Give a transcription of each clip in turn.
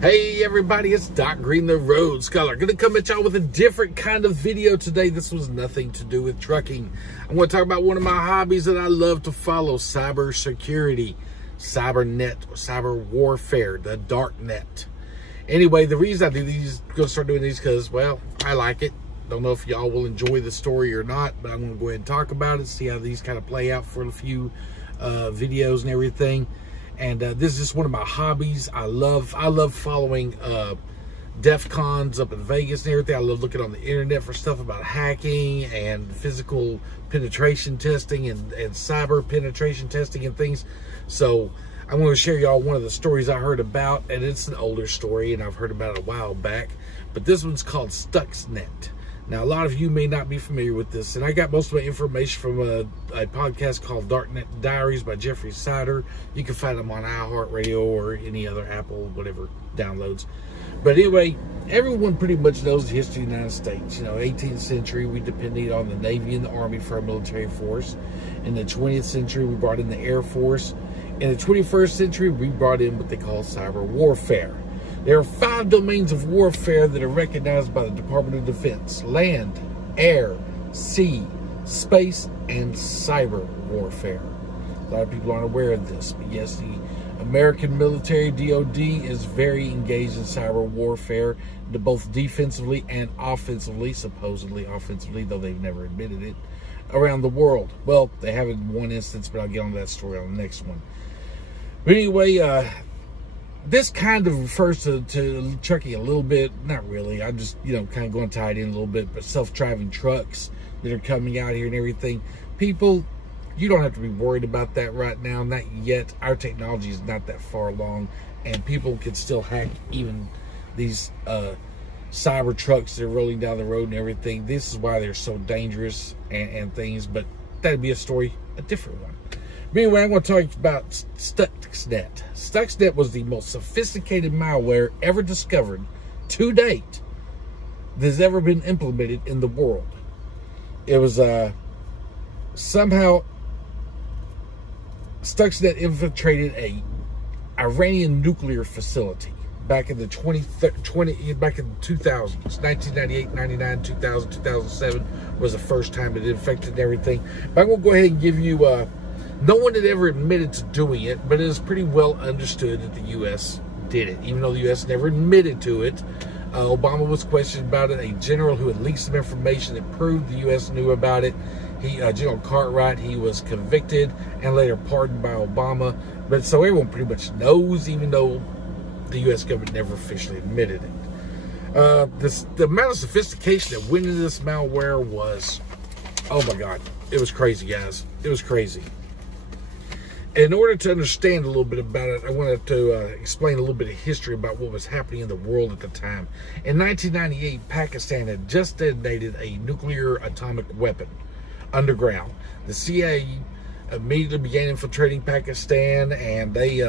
Hey everybody, it's Doc Green, the Road Scholar. Gonna come at y'all with a different kind of video today. This was nothing to do with trucking. I'm gonna talk about one of my hobbies that I love to follow, cyber security, cybernet, cyber warfare, the dark net. Anyway, the reason I do these, gonna start doing these because, well, I like it. Don't know if y'all will enjoy the story or not, but I'm gonna go ahead and talk about it, see how these kind of play out for a few videos and everything. And this is just one of my hobbies. I love following DEF CONs up in Vegas and everything. I love looking on the internet for stuff about hacking and physical penetration testing and cyber penetration testing and things. So I'm going to share y'all one of the stories I heard about, and it's an older story and I've heard about it a while back. But this one's called Stuxnet. Now, a lot of you may not be familiar with this, and I got most of my information from a podcast called Darknet Diaries by Jeffrey Sider. You can find them on iHeartRadio or any other Apple, whatever, downloads. But anyway, everyone pretty much knows the history of the United States. You know, 18th century, we depended on the Navy and the Army for our military force. In the 20th century, we brought in the Air Force. In the 21st century, we brought in what they call cyber warfare. There are 5 domains of warfare that are recognized by the Department of Defense: land, air, sea, space, and cyber warfare. A lot of people aren't aware of this, but yes, the American military, DOD, is very engaged in cyber warfare, both defensively and offensively, supposedly offensively, though they've never admitted it, around the world. Well, they have in one instance, but I'll get on that story on the next one. But anyway, this kind of refers to trucking a little bit. Not really. I'm just, kind of going to tie it in a little bit. But self-driving trucks that are coming out here and everything. People, you don't have to be worried about that right now. Not yet. Our technology is not that far along. And people can still hack even these cyber trucks that are rolling down the road and everything. This is why they're so dangerous and things. But that'd be a story, a different one. But anyway, I'm going to talk about Stuxnet. Stuxnet was the most sophisticated malware ever discovered to date that has ever been implemented in the world. It was somehow Stuxnet infiltrated a Iranian nuclear facility back in the 2000s, 1998, 99, 2000, 2007 was the first time it infected and everything. But I'm going to go ahead and give you no one had ever admitted to doing it, but it is pretty well understood that the U.S. did it, even though the U.S. never admitted to it. Obama was questioned about it. A general who had leaked some information that proved the U.S. knew about it, General Cartwright, he was convicted and later pardoned by Obama. But so everyone pretty much knows, even though the U.S. government never officially admitted it. The amount of sophistication that went into this malware was, oh my God, it was crazy, guys. It was crazy. In order to understand a little bit about it, I wanted to explain a little bit of history about what was happening in the world at the time. In 1998, Pakistan had just detonated a nuclear atomic weapon underground. The CIA immediately began infiltrating Pakistan, and they,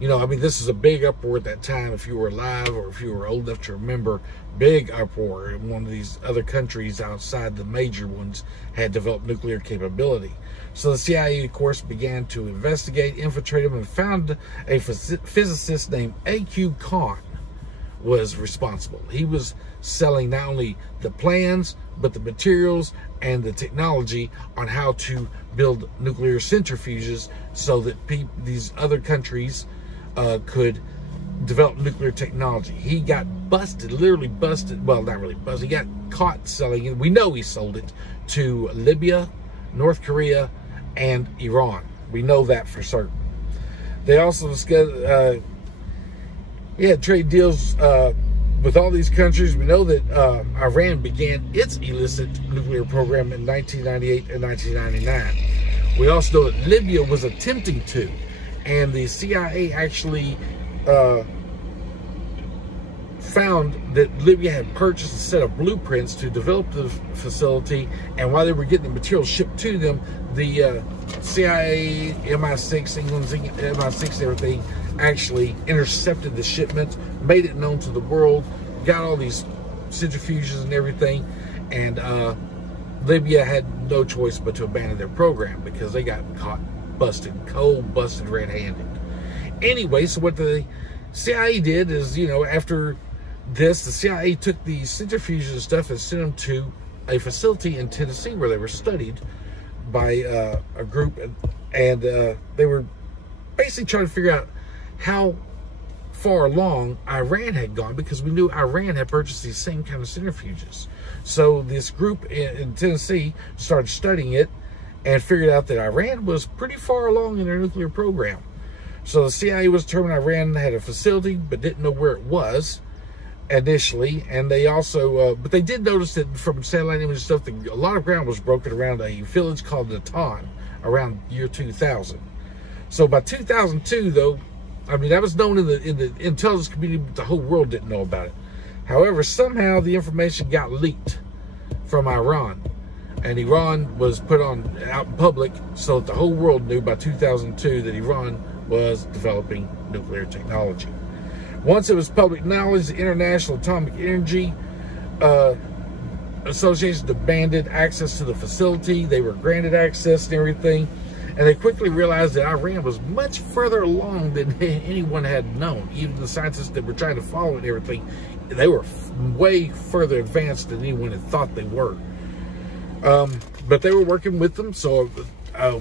this is a big uproar at that time. If you were alive or if you were old enough to remember, big uproar in one of these other countries outside the major ones had developed nuclear capability. So the CIA, of course, began to investigate, infiltrate them, and found a physicist named A.Q. Khan was responsible. He was selling not only the plans, but the materials and the technology on how to build nuclear centrifuges so that these other countries could develop nuclear technology. He got busted, literally busted. Well, not really busted. He got caught selling it. We know he sold it to Libya, North Korea, and Iran. We know that for certain. They also discussed, trade deals with all these countries. We know that Iran began its illicit nuclear program in 1998 and 1999. We also know that Libya was attempting to, and the CIA actually found that Libya had purchased a set of blueprints to develop the facility, and while they were getting the materials shipped to them, the CIA, MI6, England's MI6 and everything actually intercepted the shipment, made it known to the world, got all these centrifuges and everything, and Libya had no choice but to abandon their program because they got caught busted, cold busted red-handed. Anyway, so what CIA did is, you know, after this, the CIA took the centrifuges and stuff and sent them to a facility in Tennessee where they were studied by a group, and they were basically trying to figure out how far along Iran had gone, because we knew Iran had purchased these same kind of centrifuges. So this group in Tennessee started studying it and figured out that Iran was pretty far along in their nuclear program. So the CIA was determined Iran had a facility but didn't know where it was initially, and they also but they did notice that from satellite image stuff that a lot of ground was broken around a village called Natan around year 2000. So by 2002, though, I mean, that was known in the intelligence community, but the whole world didn't know about it. However, somehow the information got leaked from Iran, and Iran was put out in public so that the whole world knew by 2002 that Iran was developing nuclear technology. Once it was public knowledge, the International Atomic Energy Association demanded access to the facility. They were granted access and everything. And they quickly realized that Iran was much further along than anyone had known. Even the scientists that were trying to follow it and everything, they were way further advanced than anyone had thought they were. But they were working with them. So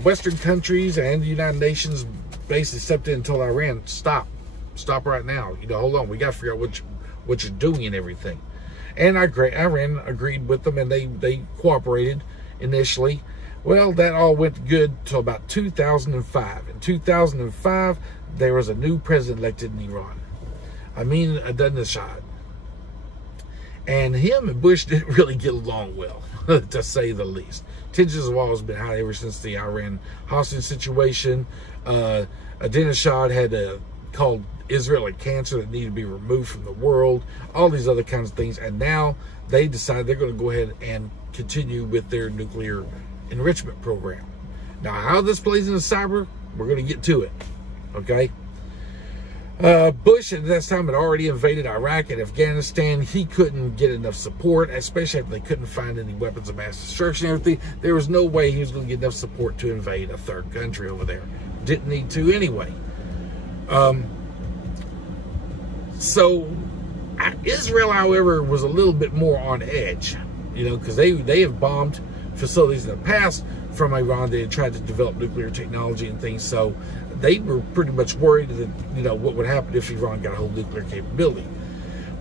Western countries and the United Nations basically stepped in and told Iran, stop right now. You know, hold on. We got to figure out what you're doing and everything. And Iran agreed with them, and they cooperated initially. Well, that all went good till about 2005. In 2005, there was a new president elected in Iran, Ahmadinejad. And him and Bush didn't really get along well, to say the least. Tensions have always been high ever since the Iran hostage situation. Ahmadinejad had called Israel a cancer that needed to be removed from the world, all these other kinds of things. And now they decide they're going to go ahead and continue with their nuclear enrichment program. Now, how this plays into cyber, we're going to get to it, okay? Bush at this time had already invaded Iraq and Afghanistan. He couldn't get enough support, especially if they couldn't find any weapons of mass destruction and everything. There was no way he was going to get enough support to invade a third country over there. Didn't need to anyway. So Israel, however, was a little bit more on edge, you know, because they have bombed facilities in the past from Iran. They had tried to develop nuclear technology and things, so they were pretty much worried that, you know, what would happen if Iran got a whole nuclear capability.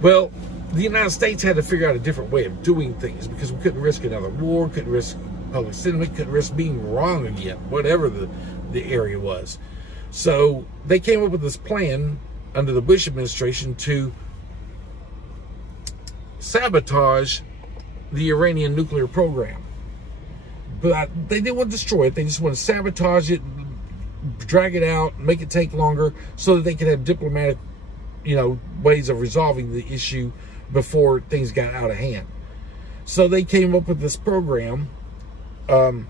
Well, the United States had to figure out a different way of doing things, because we couldn't risk another war, couldn't risk public sentiment, couldn't risk being wrong again, whatever the area was. So they came up with this plan under the Bush administration to sabotage the Iranian nuclear program. But they didn't want to destroy it. They just want to sabotage it, drag it out, make it take longer, so that they could have diplomatic, you know, ways of resolving the issue before things got out of hand. So they came up with this program. It's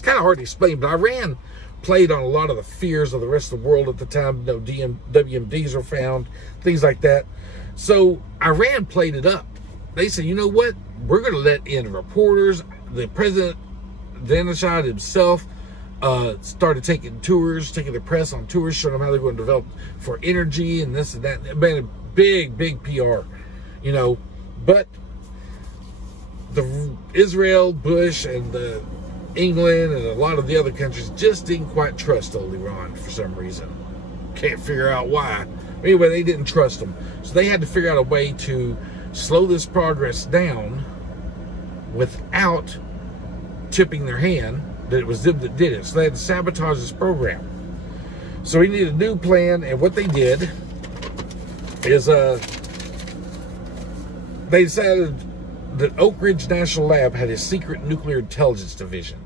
kind of hard to explain, but Iran played on a lot of the fears of the rest of the world at the time. You know, WMDs were found, things like that. So Iran played it up. They said, you know what? We're going to let in reporters. The president, Ahmadinejad himself, started taking the press on tours, showing them how they're going to develop for energy and this and that. It made a big PR, you know. But Israel, Bush, and England, and a lot of the other countries just didn't quite trust old Iran for some reason. Can't figure out why. Anyway, they didn't trust them. So they had to figure out a way to slow this progress down without tipping their hand that it was them that did it. So they had to sabotage this program. So we needed a new plan, and what they did is they decided that Oak Ridge National Lab had a secret nuclear intelligence division.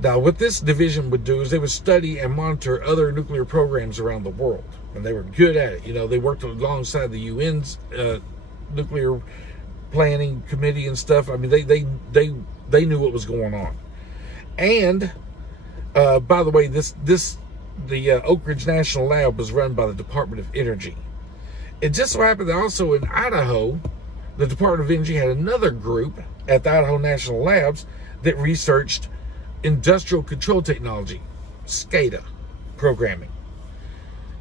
Now, what this division would do is they would study and monitor other nuclear programs around the world, and they were good at it. You know, they worked alongside the UN's nuclear planning committee and stuff. I mean, they knew what was going on. And by the way, the Oak Ridge National Lab was run by the Department of Energy. It just so happened that also in Idaho, the Department of Energy had another group at the Idaho National Labs that researched industrial control technology, SCADA programming.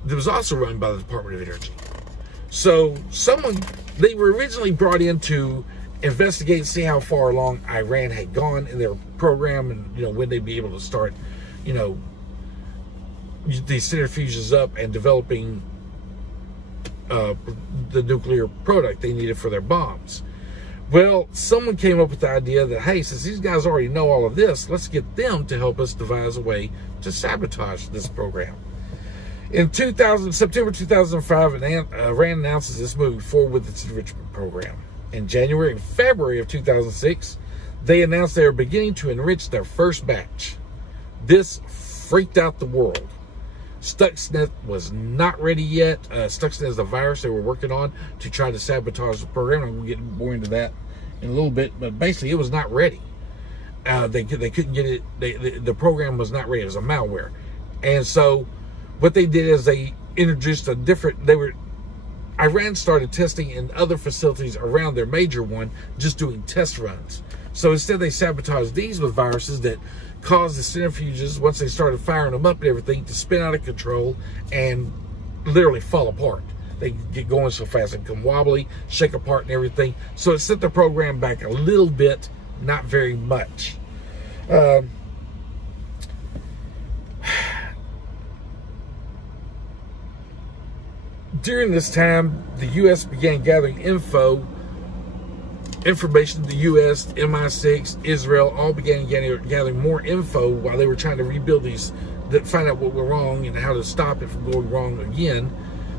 that was also run by the Department of Energy. So they were originally brought in to investigate and see how far along Iran had gone in their program, and when they'd be able to start these centrifuges up and developing the nuclear product they needed for their bombs. Well, someone came up with the idea that, hey, since these guys already know all of this, let's get them to help us devise a way to sabotage this program. In September 2005, Iran announces it's moving forward with its enrichment program. In January and February of 2006, they announced they were beginning to enrich their first batch. This freaked out the world. Stuxnet was not ready yet. Stuxnet is the virus they were working on to try to sabotage the program. I'm going to get more into that in a little bit, but basically it was not ready. They couldn't get it. The program was not ready. It was a malware. And so what they did is they introduced Iran started testing in other facilities around their major one, just doing test runs. So instead they sabotaged these with viruses that caused the centrifuges, once they started firing them up and everything, to spin out of control and literally fall apart. They get going so fast and become wobbly, shake apart and everything. So it set the program back a little bit, not very much. During this time, the U.S. began gathering information. The U.S., MI6, Israel all began gathering more info while they were trying to rebuild these, find out what went wrong and how to stop it from going wrong again.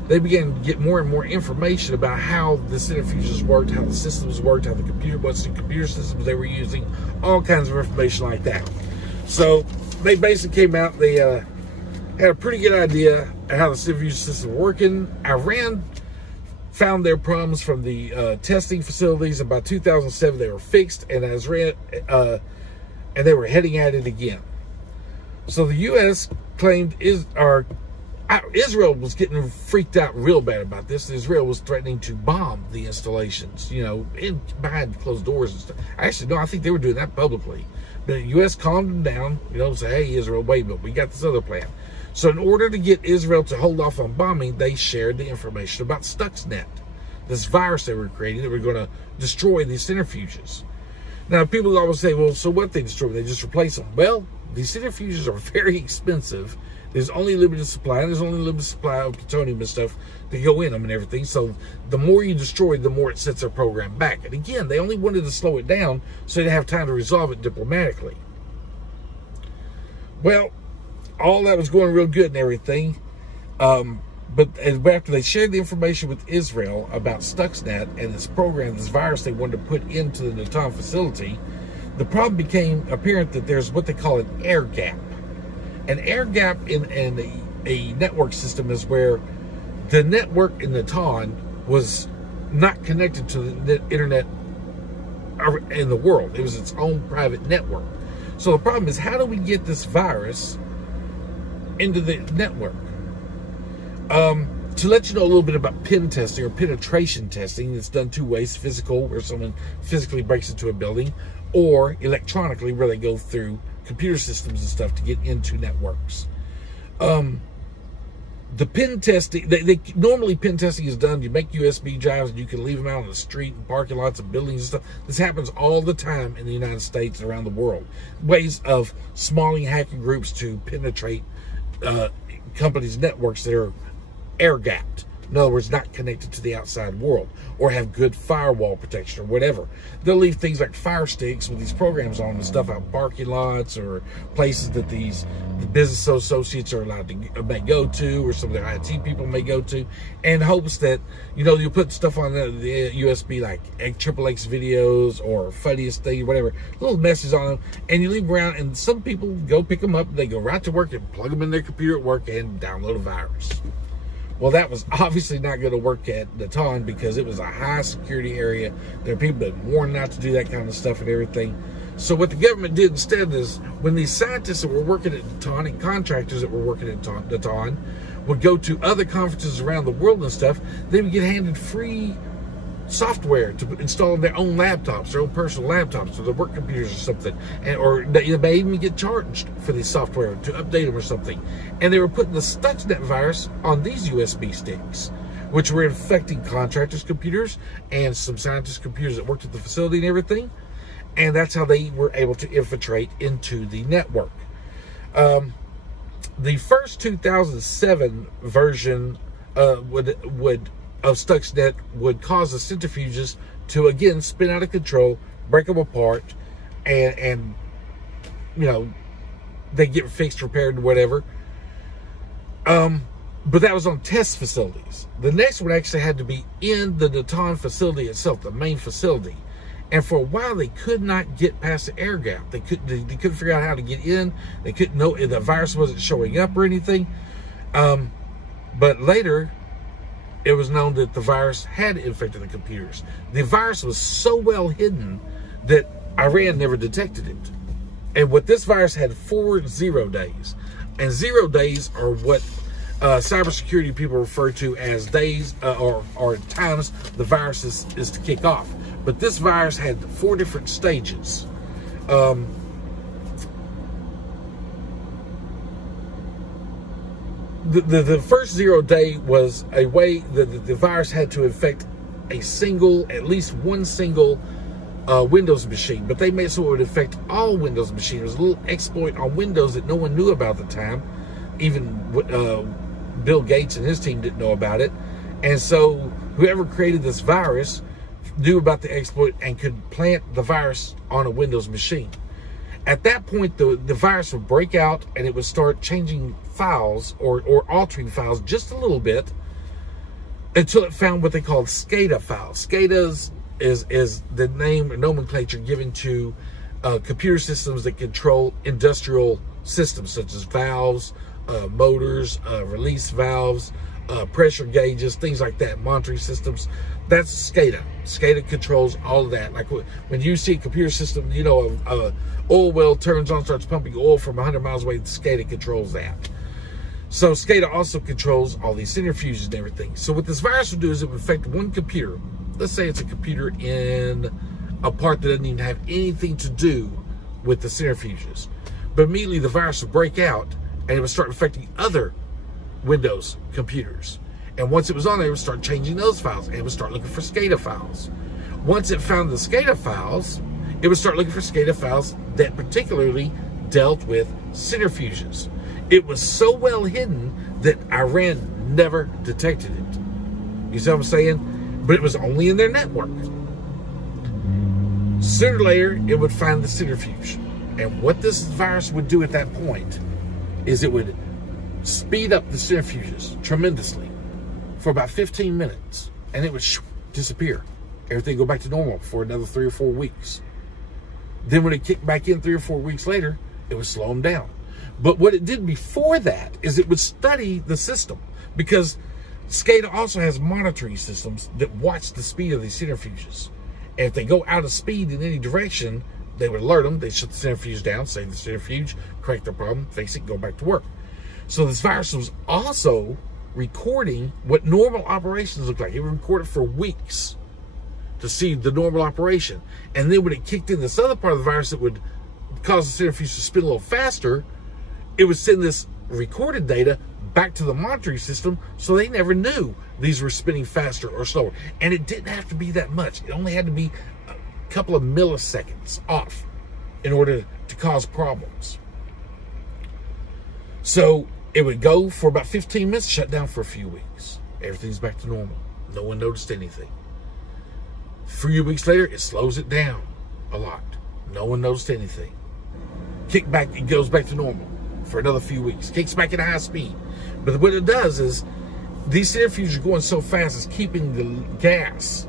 They began to get more and more information about how the centrifuges worked, how the systems worked, how the computer systems they were using, all kinds of information like that. So they basically came out, they had a pretty good idea of how the centrifuge system was working. Iran found their problems from the testing facilities. About 2007, they were fixed, and and they were heading at it again. So the U.S. claimed Israel was getting freaked out real bad about this. Israel was threatening to bomb the installations, behind closed doors and stuff. Actually, no, I think they were doing that publicly. But the U.S. calmed them down, and say, hey, Israel, wait a minute, we got this other plan. So in order to get Israel to hold off on bombing, they shared the information about Stuxnet, this virus they were creating that were going to destroy these centrifuges. Now, people always say, well, so what they destroy? They just replace them. Well, these centrifuges are very expensive. There's only limited supply. There's only limited supply of plutonium and stuff to go in them and everything. So the more you destroy, the more it sets their program back. And again, they only wanted to slow it down so they'd have time to resolve it diplomatically. Well, all that was going real good and everything. But after they shared the information with Israel about Stuxnet and this program, this virus they wanted to put into the Natanz facility, the problem became apparent that there's what they call an air gap. An air gap in a network system is where the network in Natanz was not connected to the internet in the world. It was its own private network. So the problem is, how do we get this virus into the network? To let you know a little bit about pen testing or penetration testing, it's done two ways: physical, where someone physically breaks into a building, or electronically, where they go through computer systems and stuff to get into networks. The pen testing, normally pen testing is done, you make USB drives and you can leave them out on the street and parking lots of buildings and stuff. This happens all the time in the United States and around the world. Ways of smalling hacking groups to penetrate companies' networks that are air-gapped. In other words, not connected to the outside world, or have good firewall protection or whatever. They'll leave things like fire sticks with these programs on and stuff out in parking lots or places that the business associates are allowed to may go to, or some of their IT people may go to, in hopes that, you put stuff on the USB like XXX videos or funniest thing, whatever, little messages on them, and you leave them around, and some people go pick them up, and they go right to work and plug them in their computer at work and download a virus. Well, that was obviously not going to work at Natanz because it was a high security area. There are people that warned not to do that kind of stuff and everything. So what the government did instead is, when these scientists that were working at Natanz and contractors that were working at Natanz would go to other conferences around the world and stuff, they would get handed free software to install on their own laptops, their own personal laptops, or their work computers or something, or they may even get charged for this software to update them or something. And they were putting the Stuxnet virus on these USB sticks, which were infecting contractors' computers and some scientists' computers that worked at the facility and everything. And that's how they were able to infiltrate into the network. The first 2007 version of Stuxnet would cause the centrifuges to again spin out of control, break them apart, and you know, they get fixed, repaired, whatever. But that was on test facilities. The next one actually had to be in the Natanz facility itself, the main facility. And for a while, they could not get past the air gap. They couldn't figure out how to get in. They couldn't know if the virus wasn't showing up or anything. But later, it was known that the virus had infected the computers. The virus was so well hidden that Iran never detected it. And what this virus had 4 0 days. And 0 days are what cybersecurity people refer to as days or times the virus is to kick off. But this virus had 4 different stages. The first 0 day was a way that the virus had to infect at least one single Windows machine, but they made so it would affect all Windows machines. It was a little exploit on Windows that no one knew about at the time. Even Bill Gates and his team didn't know about it. And so whoever created this virus knew about the exploit and could plant the virus on a Windows machine. At that point, the virus would break out and it would start changing files or altering files just a little bit until it found what they called SCADA files. SCADA is the name or nomenclature given to computer systems that control industrial systems such as valves, motors, release valves, pressure gauges, things like that, monitoring systems. That's SCADA. SCADA controls all of that. Like when you see a computer system, you know, a oil well turns on, starts pumping oil from 100 miles away, SCADA controls that. So SCADA also controls all these centrifuges and everything. So what this virus would do is it would affect one computer. Let's say it's a computer in a part that doesn't even have anything to do with the centrifuges. But immediately the virus would break out and it would start affecting other Windows computers. And once it was on there, it would start changing those files and it would start looking for SCADA files. Once it found the SCADA files, it would start looking for SCADA files that particularly dealt with centrifuges. It was so well hidden that Iran never detected it. You see what I'm saying? But it was only in their network. Sooner or later, it would find the centrifuge. And what this virus would do at that point is it would speed up the centrifuges tremendously for about 15 minutes. And it would disappear. Everything go back to normal for another 3 or 4 weeks. Then when it kicked back in 3 or 4 weeks later, it would slow them down. But what it did before that is it would study the system, because SCADA also has monitoring systems that watch the speed of these centrifuges. And if they go out of speed in any direction, they would alert them. They shut the centrifuge down, save the centrifuge, correct the problem, fix it, go back to work. So this virus was also recording what normal operations look like. It would record it for weeks to see the normal operation. And then when it kicked in this other part of the virus that would cause the centrifuge to spin a little faster, it would send this recorded data back to the monitoring system, so they never knew these were spinning faster or slower. And it didn't have to be that much. It only had to be a couple of milliseconds off in order to cause problems. So it would go for about 15 minutes, shut down for a few weeks. Everything's back to normal. No one noticed anything. A few weeks later, it slows it down a lot. No one noticed anything. Kick back, it goes back to normal for another few weeks. Kicks back at high speed. But what it does is, these centrifuges are going so fast, it's keeping the gas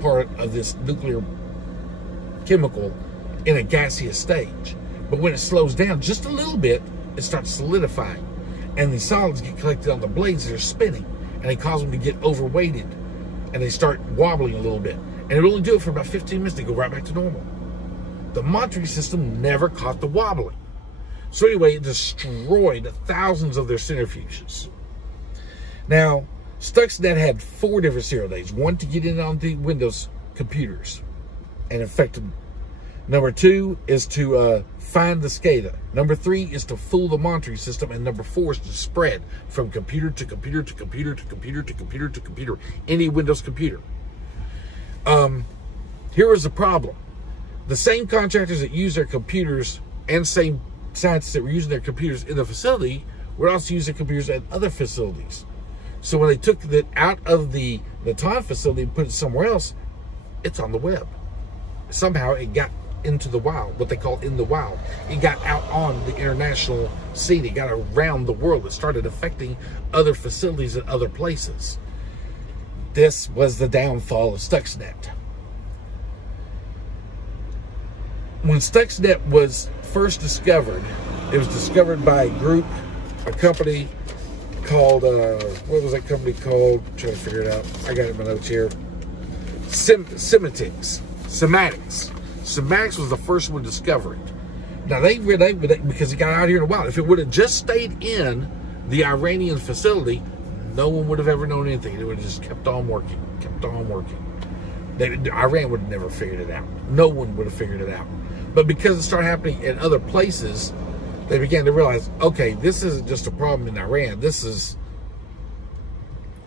part of this nuclear chemical in a gaseous stage. But when it slows down just a little bit, it starts solidifying. And the solids get collected on the blades that are spinning. And they cause them to get overweighted. And they start wobbling a little bit. And it'll only do it for about 15 minutes. They go right back to normal. The monitoring system never caught the wobbling. So anyway, it destroyed thousands of their centrifuges. Now, Stuxnet had 4 different serial names. 1 to get in on the Windows computers and infect them. Number 2 is to find the SCADA. Number 3 is to fool the monitoring system. And number 4 is to spread from computer to computer to computer to computer to computer to computer. Any Windows computer. Here was the problem. The same contractors that use their computers and same scientists that were using their computers in the facility would also use their computers at other facilities. So when they took it out of the Natanz facility and put it somewhere else, it's on the web. Somehow it got into the wild, what they call in the wild. It got out on the international scene. It got around the world. It started affecting other facilities in other places. This was the downfall of Stuxnet. When Stuxnet was first discovered, it was discovered by a company called, what was that company called? I'm trying to figure it out. I got it in my notes here. Sabotage. Sabotage was the first one to discover it. Now, because it got out here in the wild. If it would have just stayed in the Iranian facility, no one would have ever known anything. It would have just kept on working, Iran would have never figured it out. No one would have figured it out. But because it started happening in other places, they began to realize, okay, this isn't just a problem in Iran. This is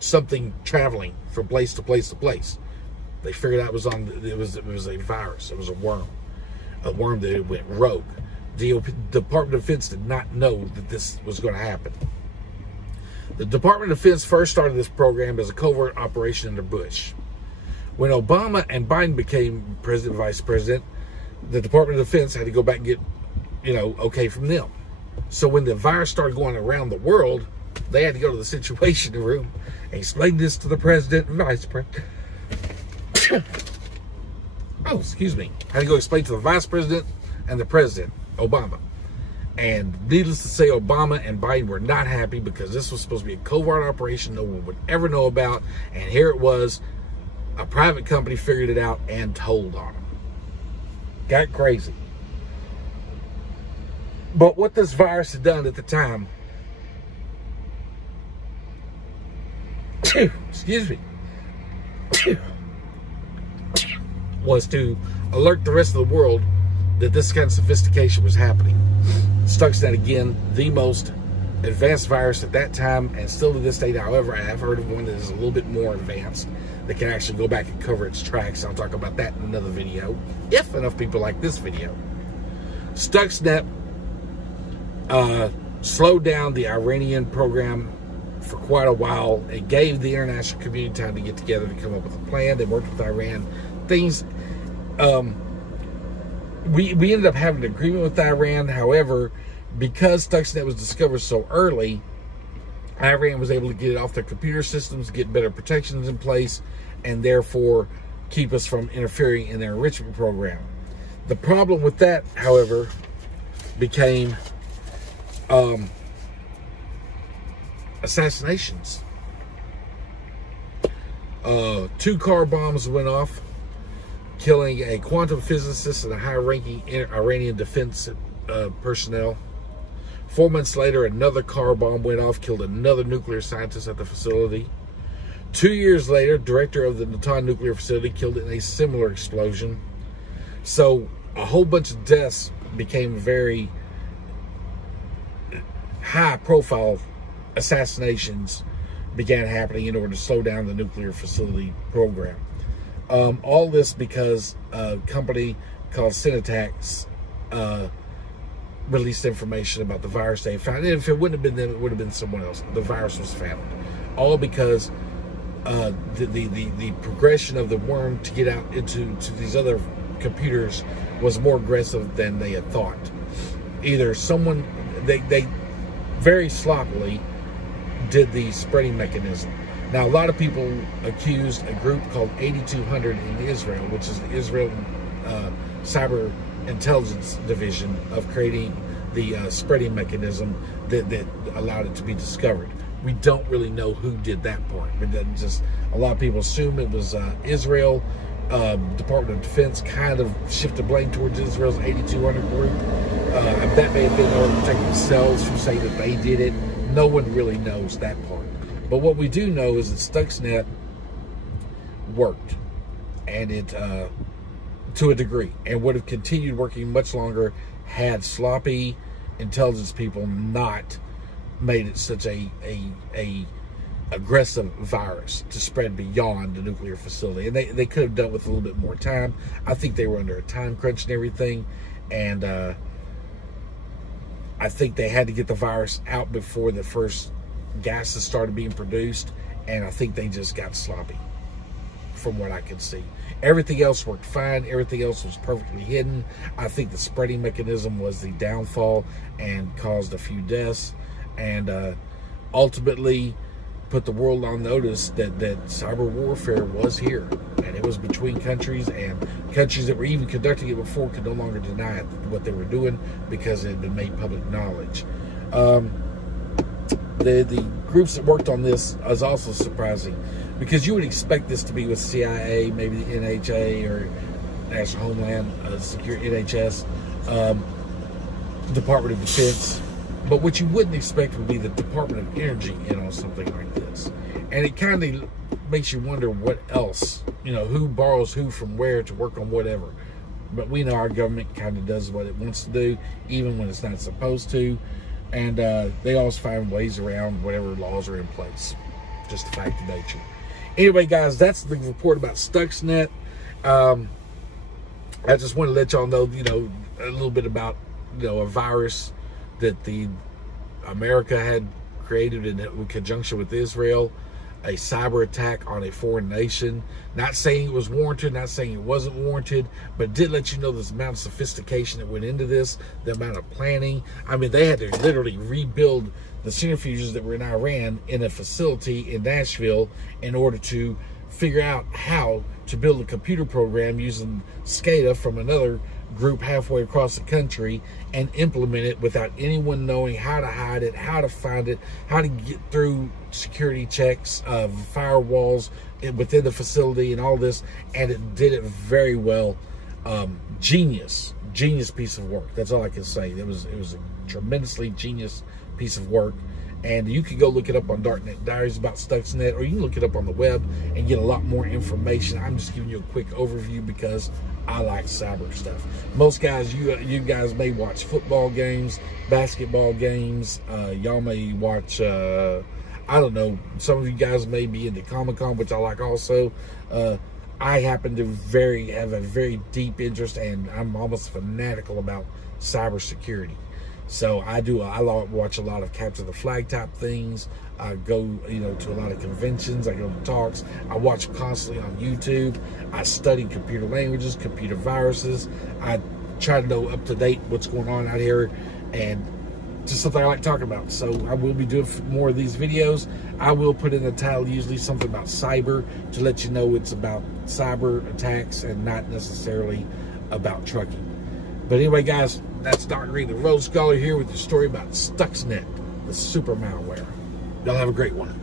something traveling from place to place to place. They figured out it was a virus. It was a worm that went rogue. The Department of Defense did not know that this was going to happen. The Department of Defense first started this program as a covert operation under Bush. When Obama and Biden became president and vice president, the Department of Defense had to go back and get, okay from them. So when the virus started going around the world, they had to go to the Situation Room and explain this to the president and vice president. Oh, excuse me. Had to go explain to the vice president and the president, Obama. And needless to say, Obama and Biden were not happy because this was supposed to be a covert operation no one would ever know about. And here it was, a private company figured it out and told on them. Got crazy. But what this virus had done at the time, excuse me, was to alert the rest of the world that this kind of sophistication was happening. Stuxnet, again, the most advanced virus at that time, and still to this day. However, I have heard of one that is a little bit more advanced that can actually go back and cover its tracks. I'll talk about that in another video, if enough people like this video. Stuxnet slowed down the Iranian program for quite a while. It gave the international community time to get together to come up with a plan. They worked with Iran. Things, we ended up having an agreement with Iran. However, because Stuxnet was discovered so early, Iran was able to get it off their computer systems, get better protections in place, and therefore keep us from interfering in their enrichment program. The problem with that, however, became assassinations. 2 car bombs went off, killing a quantum physicist and a high-ranking Iranian defense personnel. 4 months later, another car bomb went off, killed another nuclear scientist at the facility. 2 years later, director of the Natanz nuclear facility killed in a similar explosion. So a whole bunch of deaths became very high-profile assassinations began happening in order to slow down the nuclear facility program. All this because a company called Sabotage released information about the virus they found. And if it wouldn't have been them, it would have been someone else. The virus was found. All because the progression of the worm to get out into these other computers was more aggressive than they had thought. Either someone, they very sloppily did the spreading mechanism. Now, a lot of people accused a group called 8200 in Israel, which is the Israel Cyber Intelligence Division, of creating the spreading mechanism that allowed it to be discovered. We don't really know who did that part. But just a lot of people assume it was Israel. Department of Defense kind of shifted blame towards Israel's 8200 group. That may have been in order to protect themselves from saying that they did it. No one really knows that part. But what we do know is that Stuxnet worked, and it to a degree, and would have continued working much longer had sloppy intelligence people not made it such a aggressive virus to spread beyond the nuclear facility. And they could have done it with a little bit more time. I think they were under a time crunch and everything, and I think they had to get the virus out before the first gases started being produced, and I think they just got sloppy from what I could see. Everything else worked fine. Everything else was perfectly hidden. I think the spreading mechanism was the downfall and caused a few deaths, and ultimately put the world on notice that cyber warfare was here, and it was between countries, and countries that were even conducting it before could no longer deny it, what they were doing, because it had been made public knowledge. The groups that worked on this is also surprising, because you would expect this to be with CIA, maybe the NHA or National Homeland Security, NHS, Department of Defense. But what you wouldn't expect would be the Department of Energy in on something like this. And it kind of makes you wonder what else, you know, who borrows who from where to work on whatever. But we know our government kind of does what it wants to do, even when it's not supposed to. And they always find ways around whatever laws are in place. Just a fact of nature. Anyway, guys, that's the report about Stuxnet. I just want to let y'all know, you know, a little bit about, you know, a virus that America had created in conjunction with Israel, a cyber attack on a foreign nation. Not saying it was warranted, not saying it wasn't warranted, but did let you know the amount of sophistication that went into this, the amount of planning. I mean, they had to literally rebuild the centrifuges that were in Iran in a facility in Nashville in order to figure out how to build a computer program using SCADA from another group halfway across the country and implement it without anyone knowing how to hide it, how to find it, how to get through security checks, firewalls within the facility and all this. And it did it very well. Genius piece of work. That's all I can say. It was a tremendously genius piece of work. And you can go look it up on Darknet Diaries about Stuxnet, or you can look it up on the web and get a lot more information. I'm just giving you a quick overview because I like cyber stuff. Most guys, you guys may watch football games, basketball games. Y'all may watch, I don't know, some of you guys may be into Comic-Con, which I like also. I happen to have a very deep interest, and I'm almost fanatical about cybersecurity. So I watch a lot of capture the flag type things. I go, you know, to a lot of conventions. I go to talks. I watch constantly on YouTube. I study computer languages, computer viruses. I try to know up to date what's going on out here, and just something I like talking about. So I will be doing more of these videos. I will put in the title usually something about cyber to let you know it's about cyber attacks and not necessarily about trucking. But anyway, guys, that's Dr. Green, the Road Scholar, here with the story about Stuxnet, the super malware. Y'all have a great one.